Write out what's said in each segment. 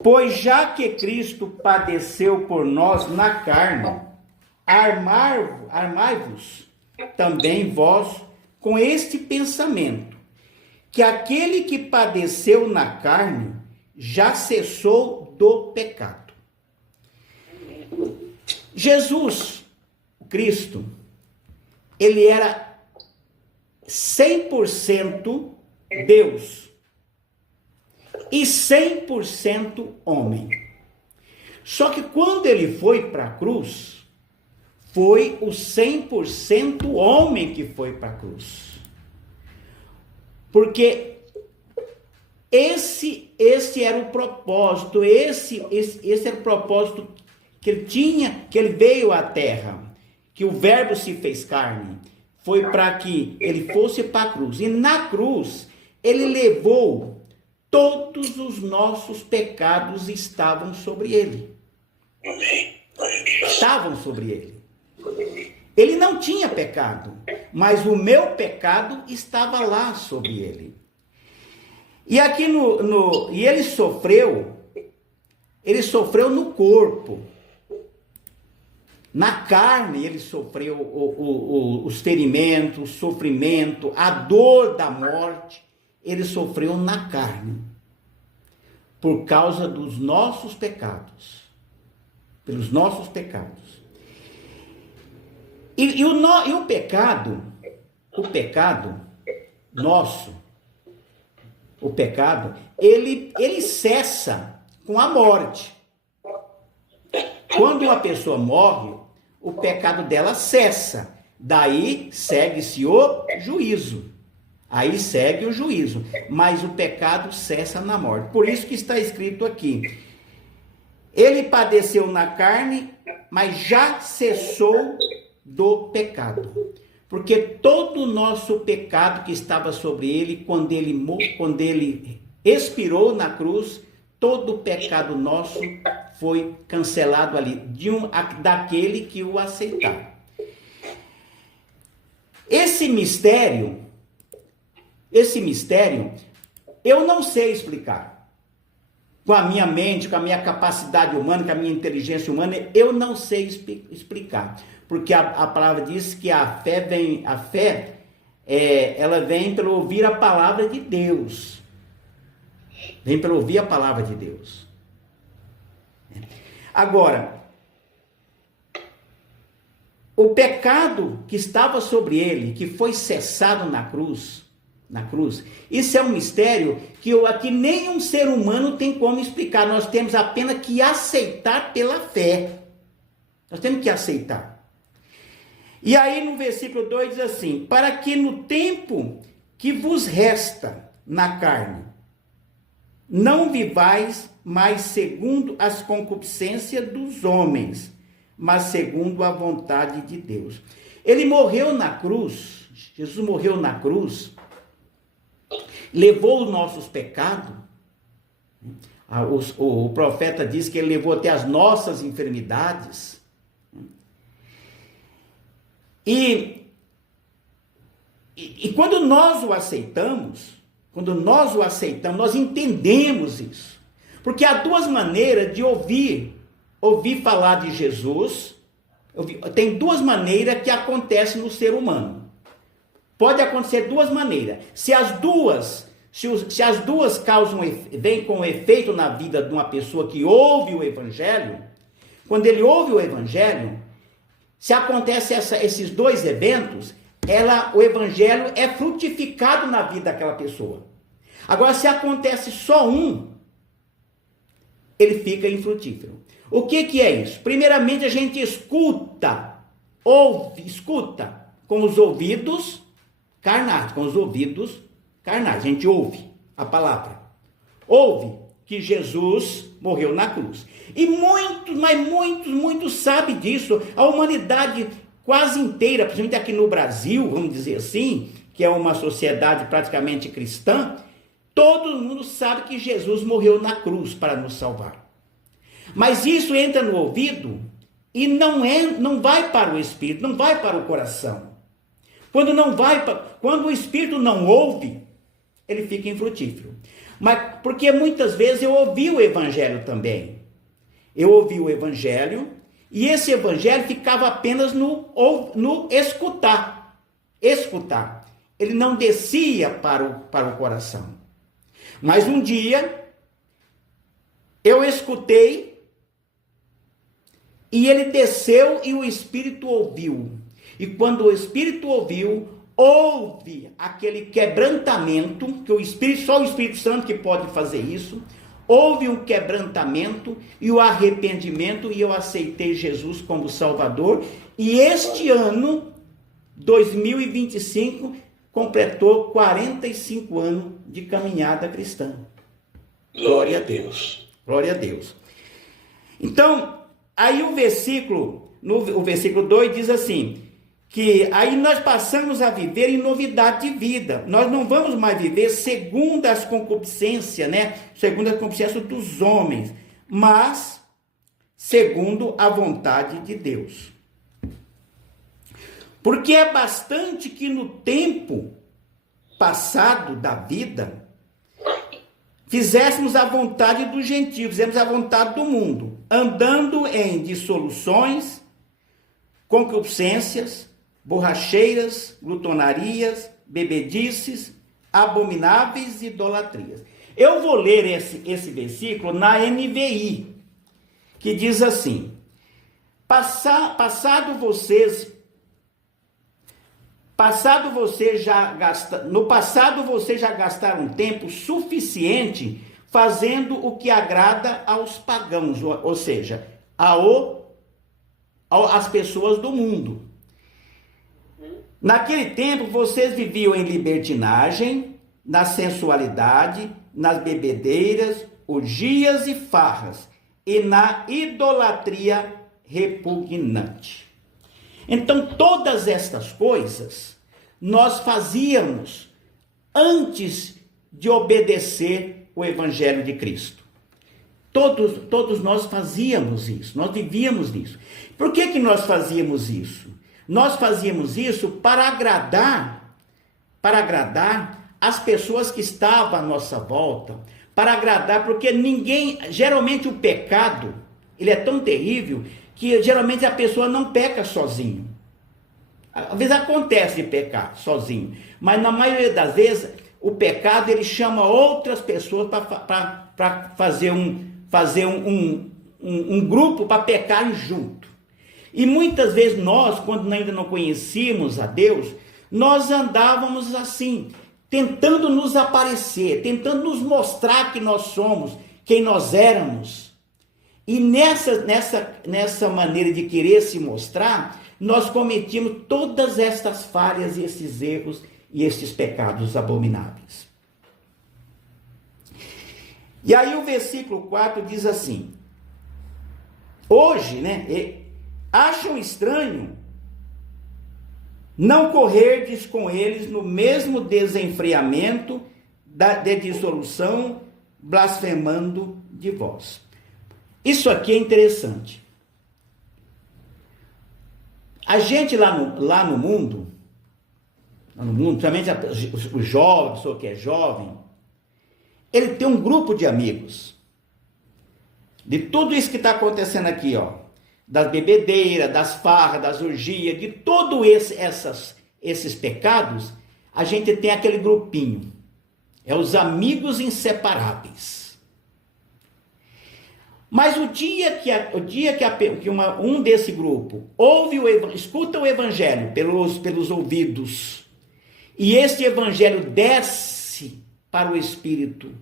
Pois já que Cristo padeceu por nós na carne, armai-vos também vós com este pensamento, que aquele que padeceu na carne já cessou do pecado. Jesus, Cristo, ele era 100% Deus e 100% homem. Só que quando ele foi para a cruz, foi o 100% homem que foi para a cruz. Porque esse era o propósito, esse era o propósito que ele tinha, que ele veio à terra, que o verbo se fez carne, foi para que ele fosse para a cruz. E na cruz, ele levou todos os nossos pecados, estavam sobre ele. Estavam sobre ele. Ele não tinha pecado, mas o meu pecado estava lá sobre ele. E aqui e ele sofreu no corpo. Na carne ele sofreu os ferimentos, o sofrimento, a dor da morte. Ele sofreu na carne, por causa dos nossos pecados, pelos nossos pecados. E o pecado nosso, ele cessa com a morte. Quando uma pessoa morre, o pecado dela cessa. Daí segue-se o juízo. Aí segue o juízo. Mas o pecado cessa na morte. Por isso que está escrito aqui. Ele padeceu na carne, mas já cessou do pecado. Porque todo o nosso pecado que estava sobre ele, quando ele expirou na cruz, todo o pecado nosso foi cancelado ali, daquele que o aceitar. Esse mistério, eu não sei explicar. Com a minha mente, com a minha capacidade humana, com a minha inteligência humana, eu não sei explicar. Porque a palavra diz que a fé, ela vem pelo ouvir a palavra de Deus. Vem pelo ouvir a palavra de Deus. Agora, o pecado que estava sobre ele, que foi cessado na cruz, isso é um mistério que aqui nenhum ser humano tem como explicar. Nós temos apenas que aceitar pela fé. Nós temos que aceitar. E aí no versículo 2 diz assim: para que no tempo que vos resta na carne, não vivais mais segundo as concupiscências dos homens, mas segundo a vontade de Deus. Ele morreu na cruz, Jesus morreu na cruz, levou os nossos pecados. O profeta diz que ele levou até as nossas enfermidades. E quando nós o aceitamos, nós entendemos isso. Porque há duas maneiras de ouvir falar de Jesus. Tem duas maneiras que acontecem no ser humano. Pode acontecer duas maneiras. Se as duas vêm com efeito na vida de uma pessoa que ouve o Evangelho, quando ele ouve o Evangelho, se acontece esses dois eventos, o Evangelho é frutificado na vida daquela pessoa. Agora, se acontece só um, ele fica infrutífero. O que é isso? Primeiramente, a gente escuta com os ouvidos carnais, a gente ouve a palavra. Ouve que Jesus morreu na cruz. E muitos sabem disso. A humanidade quase inteira, principalmente aqui no Brasil, vamos dizer assim, que é uma sociedade praticamente cristã, todo mundo sabe que Jesus morreu na cruz para nos salvar. Mas isso entra no ouvido e não vai para o espírito, não vai para o coração. Quando o espírito não ouve, ele fica infrutífero. Mas porque muitas vezes eu ouvi o evangelho também. Eu ouvi o evangelho e esse evangelho ficava apenas no escutar. Escutar. Ele não descia para o coração. Mas um dia eu escutei e ele desceu e o Espírito ouviu. E quando o Espírito ouviu, houve aquele quebrantamento, que só o Espírito Santo que pode fazer isso. Houve um quebrantamento e o arrependimento e eu aceitei Jesus como Salvador. E este ano, 2025, completou 45 anos de caminhada cristã. Glória a Deus. Glória a Deus. Então, aí o versículo 2 diz assim, que aí nós passamos a viver em novidade de vida. Nós não vamos mais viver segundo as concupiscências, né? Segundo as concupiscências dos homens, mas segundo a vontade de Deus. Porque é bastante que no tempo passado da vida, fizéssemos a vontade dos gentios, fizemos a vontade do mundo, andando em dissoluções, concupiscências, borracheiras, glutonarias, bebedices, abomináveis idolatrias. Eu vou ler esse versículo na NVI, que diz assim, no passado você já gastaram tempo suficiente fazendo o que agrada aos pagãos, ou seja, às pessoas do mundo. Naquele tempo vocês viviam em libertinagem, na sensualidade, nas bebedeiras, orgias e farras, e na idolatria repugnante. Então, todas estas coisas nós fazíamos antes de obedecer o Evangelho de Cristo. Todos nós fazíamos isso, nós vivíamos nisso. Por que nós fazíamos isso? Nós fazíamos isso para agradar as pessoas que estavam à nossa volta, para agradar, porque geralmente o pecado, ele é tão terrível, que geralmente a pessoa não peca sozinho. Às vezes acontece de pecar sozinho, mas na maioria das vezes o pecado ele chama outras pessoas para fazer um grupo para pecarem junto. E muitas vezes nós, quando ainda não conhecíamos a Deus, nós andávamos assim, tentando nos aparecer, tentando nos mostrar que nós somos, quem nós éramos. E nessa maneira de querer se mostrar, nós cometimos todas estas falhas e esses erros e estes pecados abomináveis. E aí o versículo 4 diz assim, hoje, né, acham estranho não correrdes com eles no mesmo desenfreamento de dissolução, blasfemando de vós. Isso aqui é interessante. A gente lá no mundo, principalmente o jovem, a pessoa que é jovem, ele tem um grupo de amigos. De tudo isso que está acontecendo aqui, ó, das bebedeiras, das farras, das orgias, de todos esses pecados, a gente tem aquele grupinho. É os amigos inseparáveis. Mas o dia que um desse grupo escuta o evangelho pelos ouvidos, e este evangelho desce para o Espírito,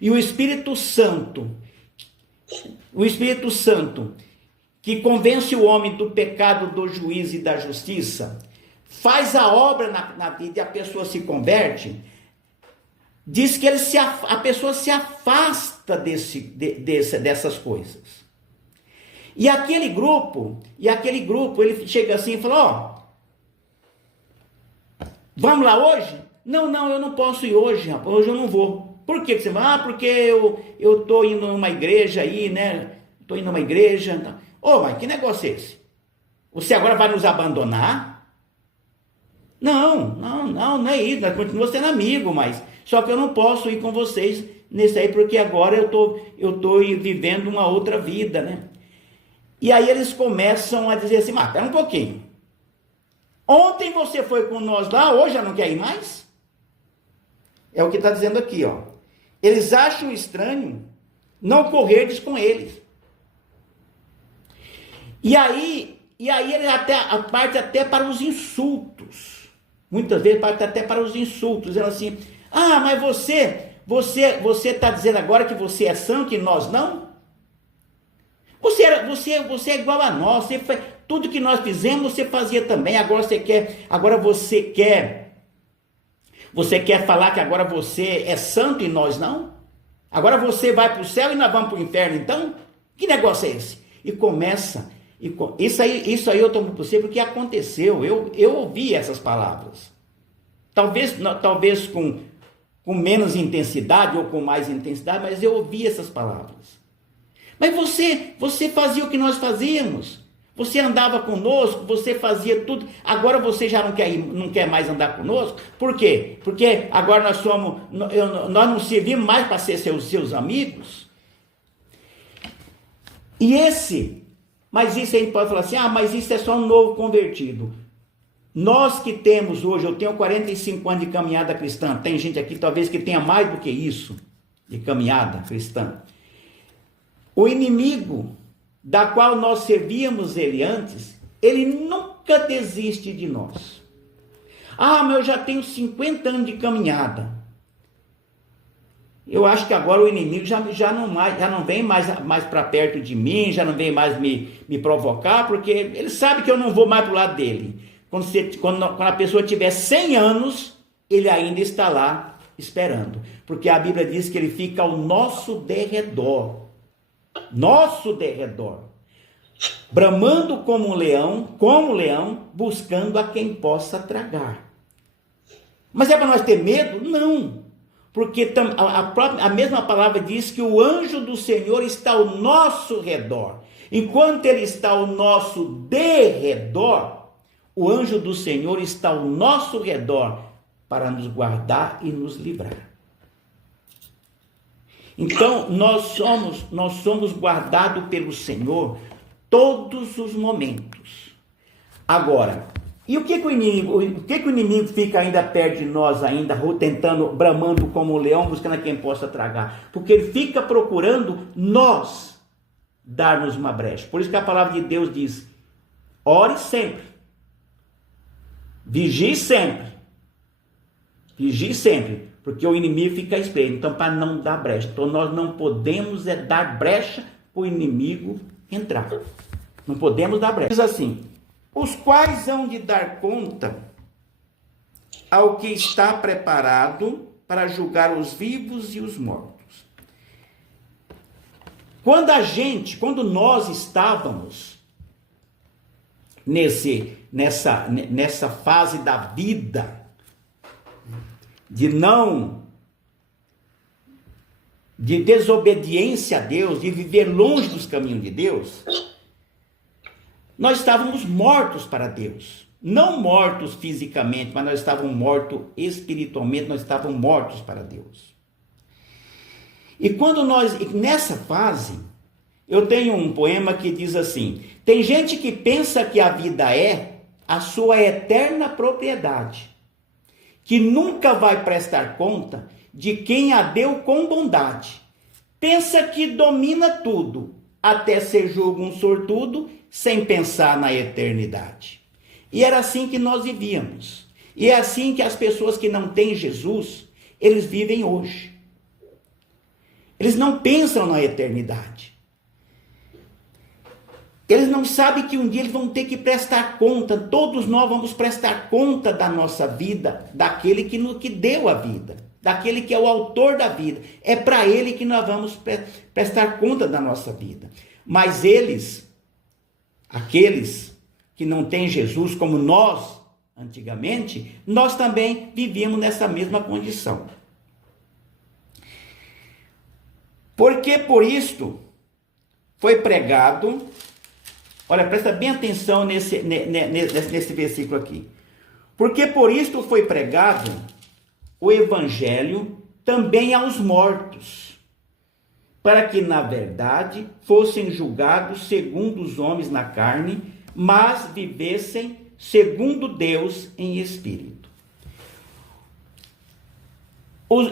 e o Espírito Santo, que convence o homem do pecado, do juízo e da justiça, faz a obra na vida e a pessoa se converte, diz que a pessoa se afasta dessas coisas. E aquele grupo, ele chega assim e fala, vamos lá hoje? Não, eu não posso ir hoje, rapaz, hoje eu não vou. Por que você vai? Porque eu estou indo numa igreja aí, né? Estou indo numa igreja. Mas que negócio é esse? Você agora vai nos abandonar? Não é isso, nós continuamos sendo amigos, mas só que eu não posso ir com vocês nesse aí, porque agora eu tô vivendo uma outra vida, né? E aí eles começam a dizer assim, mas pera um pouquinho. Ontem você foi com nós lá, hoje já não quer ir mais? É o que está dizendo aqui, ó. Eles acham estranho não correrdes com eles. E aí ele parte até para os insultos. Muitas vezes parte até para os insultos, dizendo assim, mas você está dizendo agora que você é santo e nós não? Você é igual a nós, tudo que nós fizemos você fazia também, agora você quer falar que agora você é santo e nós não? Agora você vai para o céu e nós vamos para o inferno, então? Que negócio é esse? E começa, isso aí eu tomo por você porque aconteceu, eu ouvi essas palavras. Talvez com menos intensidade ou com mais intensidade, mas eu ouvi essas palavras. Mas você fazia o que nós fazíamos. Você andava conosco, você fazia tudo. Agora você já não quer mais andar conosco. Por quê? Porque agora nós não servimos mais para ser seus amigos. Mas isso a gente pode falar assim, mas isso é só um novo convertido. Nós que temos hoje, eu tenho 45 anos de caminhada cristã. Tem gente aqui talvez que tenha mais do que isso de caminhada cristã. O inimigo, da qual nós servíamos ele antes, ele nunca desiste de nós. Mas eu já tenho 50 anos de caminhada. Eu acho que agora o inimigo já não vem mais para perto de mim, já não vem mais me provocar, porque ele sabe que eu não vou mais para o lado dele. Quando a pessoa tiver 100 anos, ele ainda está lá esperando. Porque a Bíblia diz que ele fica ao nosso derredor. Bramando como leão, buscando a quem possa tragar. Mas é para nós ter medo? Não, porque a mesma palavra diz que o anjo do Senhor está ao nosso redor. Enquanto ele está ao nosso derredor, o anjo do Senhor está ao nosso redor para nos guardar e nos livrar. Então, nós somos guardados pelo Senhor todos os momentos. Agora, e o que o inimigo fica ainda perto de nós, ainda tentando, bramando como um leão, buscando a quem possa tragar? Porque ele fica procurando nós dar-nos uma brecha. Por isso que a palavra de Deus diz, ore sempre, vigie sempre, porque o inimigo fica esperto, então para não dar brecha. Então nós não podemos dar brecha para o inimigo entrar. Não podemos dar brecha. Diz assim, os quais hão de dar conta ao que está preparado para julgar os vivos e os mortos. Quando nós estávamos nessa fase da vida, de desobediência a Deus, de viver longe dos caminhos de Deus, nós estávamos mortos para Deus. Não mortos fisicamente, mas nós estávamos mortos espiritualmente, nós estávamos mortos para Deus. E nessa fase, eu tenho um poema que diz assim, tem gente que pensa que a vida é a sua eterna propriedade, que nunca vai prestar conta de quem a deu com bondade. Pensa que domina tudo, até ser julgo um sortudo, sem pensar na eternidade. E era assim que nós vivíamos. E é assim que as pessoas que não têm Jesus, eles vivem hoje. Eles não pensam na eternidade. Eles não sabem que um dia eles vão ter que prestar conta, todos nós vamos prestar conta da nossa vida, daquele que deu a vida, daquele que é o autor da vida. É para ele que nós vamos prestar conta da nossa vida. Mas aqueles que não têm Jesus como nós, antigamente, nós também vivíamos nessa mesma condição. Porque por isto foi pregado. Olha, presta bem atenção nesse versículo aqui. Porque por isto foi pregado o evangelho também aos mortos, para que, na verdade, fossem julgados segundo os homens na carne, mas vivessem segundo Deus em espírito.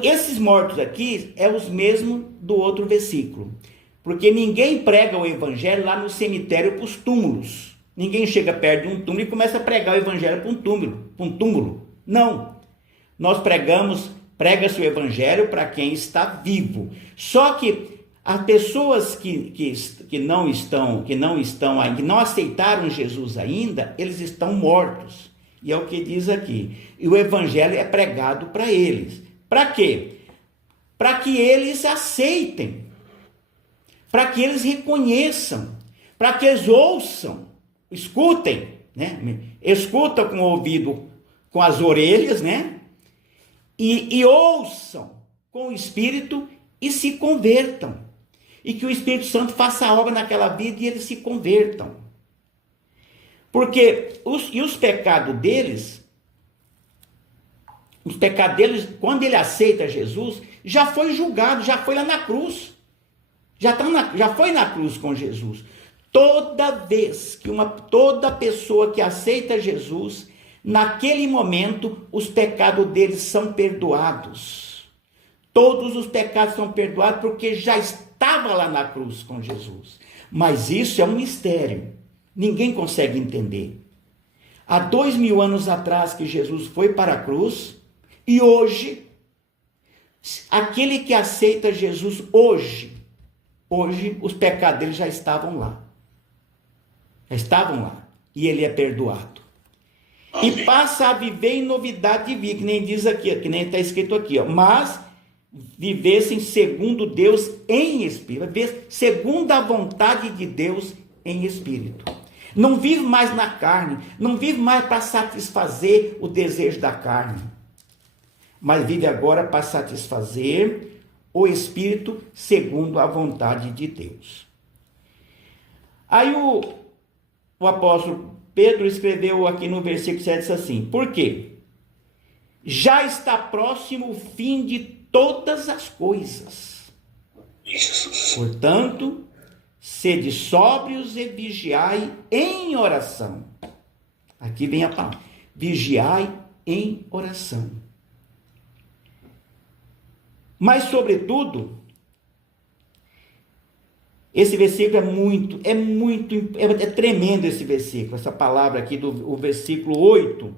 Esses mortos aqui é os mesmos do outro versículo, porque ninguém prega o evangelho lá no cemitério para os túmulos. Ninguém chega perto de um túmulo e começa a pregar o evangelho para um túmulo. Não. Nós prega-se o evangelho para quem está vivo. Só que as pessoas que não aceitaram Jesus ainda, eles estão mortos. E é o que diz aqui. E o evangelho é pregado para eles. Para quê? Para que eles aceitem. Para que eles reconheçam. Para que eles ouçam. Escutem, né? Escuta com o ouvido, com as orelhas, né? E ouçam com o Espírito e se convertam. E que o Espírito Santo faça a obra naquela vida e eles se convertam. Porque os pecados deles, quando ele aceita Jesus, já foi julgado, já foi lá na cruz. Já foi na cruz com Jesus. Toda vez que toda pessoa que aceita Jesus, naquele momento, os pecados deles são perdoados. Todos os pecados são perdoados porque já estava lá na cruz com Jesus. Mas isso é um mistério. Ninguém consegue entender. Há 2000 anos atrás que Jesus foi para a cruz, e hoje, aquele que aceita Jesus hoje, os pecados dele já estavam lá. E ele é perdoado. Amém. E passa a viver em novidade de vida, que nem diz aqui, que nem está escrito aqui, ó. Mas vivessem segundo Deus em espírito, segundo a vontade de Deus em espírito. Não vive mais na carne, não vive mais para satisfazer o desejo da carne, mas vive agora para satisfazer o espírito segundo a vontade de Deus. Aí o apóstolo Pedro escreveu aqui no versículo 7 diz assim: por quê? Já está próximo o fim de todas as coisas. Portanto, sede sóbrios e vigiai em oração. Aqui vem a palavra. Vigiai em oração. Mas, sobretudo, esse versículo é tremendo esse versículo. Essa palavra aqui o versículo 8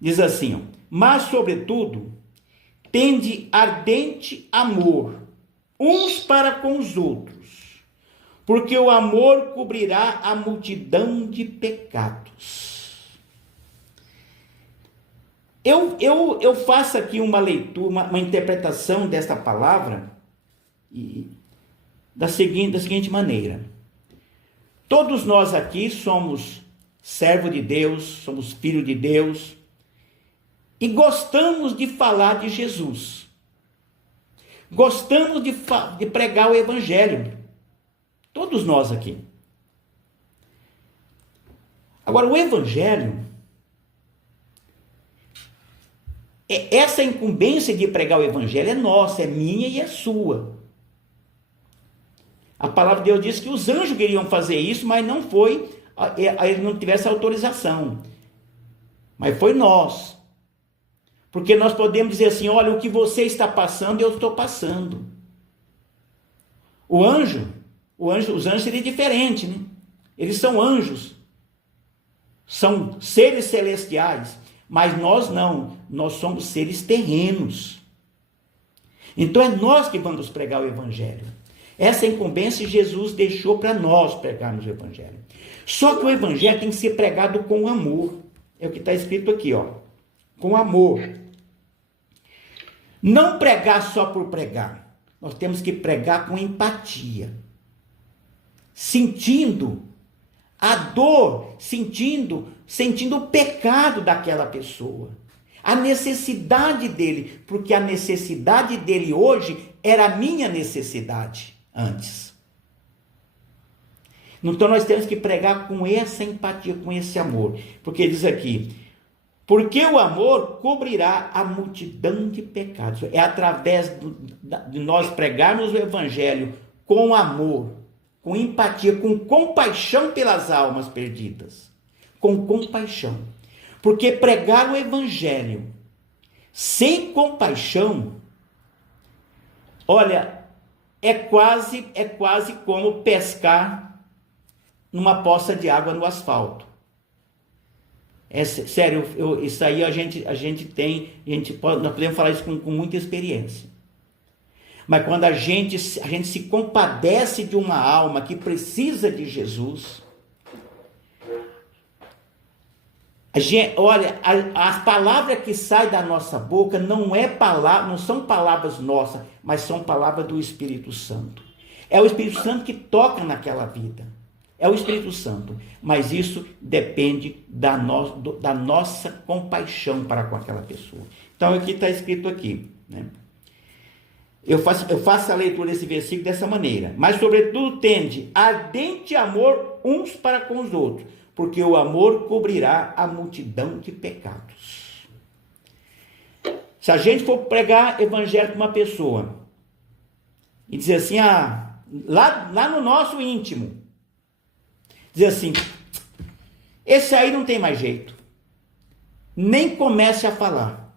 diz assim, ó, mas, sobretudo, tende ardente amor uns para com os outros, porque o amor cobrirá a multidão de pecados. Eu faço aqui uma leitura, uma interpretação desta palavra da seguinte maneira. Todos nós aqui somos servo de Deus, somos filho de Deus, e gostamos de falar de Jesus. Gostamos de pregar o evangelho. Todos nós aqui. Agora, o evangelho, essa incumbência de pregar o evangelho é nossa, é minha e é sua. A palavra de Deus diz que os anjos queriam fazer isso, mas não foi, eles não tivessem autorização. Mas foi nós. Porque nós podemos dizer assim, olha, o que você está passando, eu estou passando. Os anjos seriam diferentes, né? Eles são anjos. São seres celestiais. Mas nós não. Nós somos seres terrenos. Então é nós que vamos pregar o evangelho. Essa incumbência Jesus deixou para nós pregarmos o evangelho. Só que o evangelho tem que ser pregado com amor. É o que está escrito aqui, ó. Com amor. Não pregar só por pregar. Nós temos que pregar com empatia. Sentindo a dor, sentindo o pecado daquela pessoa. A necessidade dele. Porque a necessidade dele hoje era a minha necessidade antes. Então nós temos que pregar com essa empatia, com esse amor. Porque diz aqui, Porque o amor cobrirá a multidão de pecados. É através de nós pregarmos o evangelho com amor, com empatia, com compaixão pelas almas perdidas. Com compaixão. Porque pregar o evangelho sem compaixão, olha, é quase como pescar numa poça de água no asfalto. É sério, isso aí nós podemos falar isso com muita experiência. Mas quando a gente se compadece de uma alma que precisa de Jesus, olha, as palavras que saem da nossa boca não são palavras nossas, mas são palavras do Espírito Santo. É o Espírito Santo que toca naquela vida. É o Espírito Santo. Mas isso depende da nossa compaixão para com aquela pessoa. Então, aqui está escrito aqui, né? Eu faço a leitura desse versículo dessa maneira. Mas, sobretudo, tende ardente amor uns para com os outros, porque o amor cobrirá a multidão de pecados. Se a gente for pregar evangelho para uma pessoa e dizer assim, lá no nosso íntimo, dizer assim, esse aí não tem mais jeito, nem comece a falar,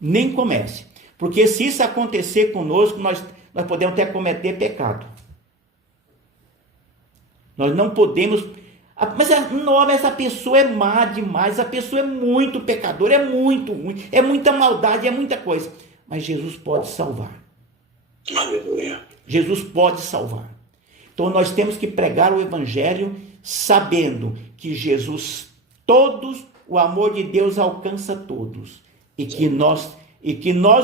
nem comece, porque se isso acontecer conosco, nós podemos até cometer pecado. Nós não podemos... Mas essa pessoa é má demais, a pessoa é muito pecadora, é muito ruim, é muita maldade, é muita coisa. Mas Jesus pode salvar. Aleluia. Jesus pode salvar. Então nós temos que pregar o evangelho sabendo que Jesus, o amor de Deus alcança todos. E que nós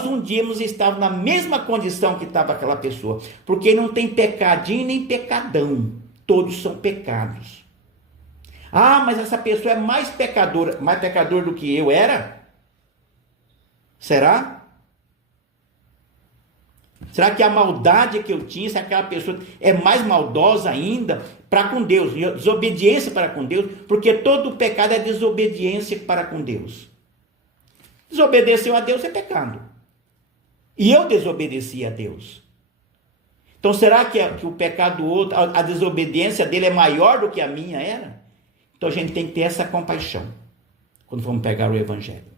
um dia estávamos na mesma condição que estava aquela pessoa. Porque não tem pecadinho nem pecadão. Todos são pecados. Mas essa pessoa é mais pecador do que eu era? Será? Será que a maldade que eu tinha, se aquela pessoa é mais maldosa ainda para com Deus, desobediência para com Deus, porque todo pecado é desobediência para com Deus. Desobedeceu a Deus é pecado. E eu desobedeci a Deus. Então será que o pecado do outro, a desobediência dele é maior do que a minha era? Então a gente tem que ter essa compaixão quando vamos pegar o evangelho.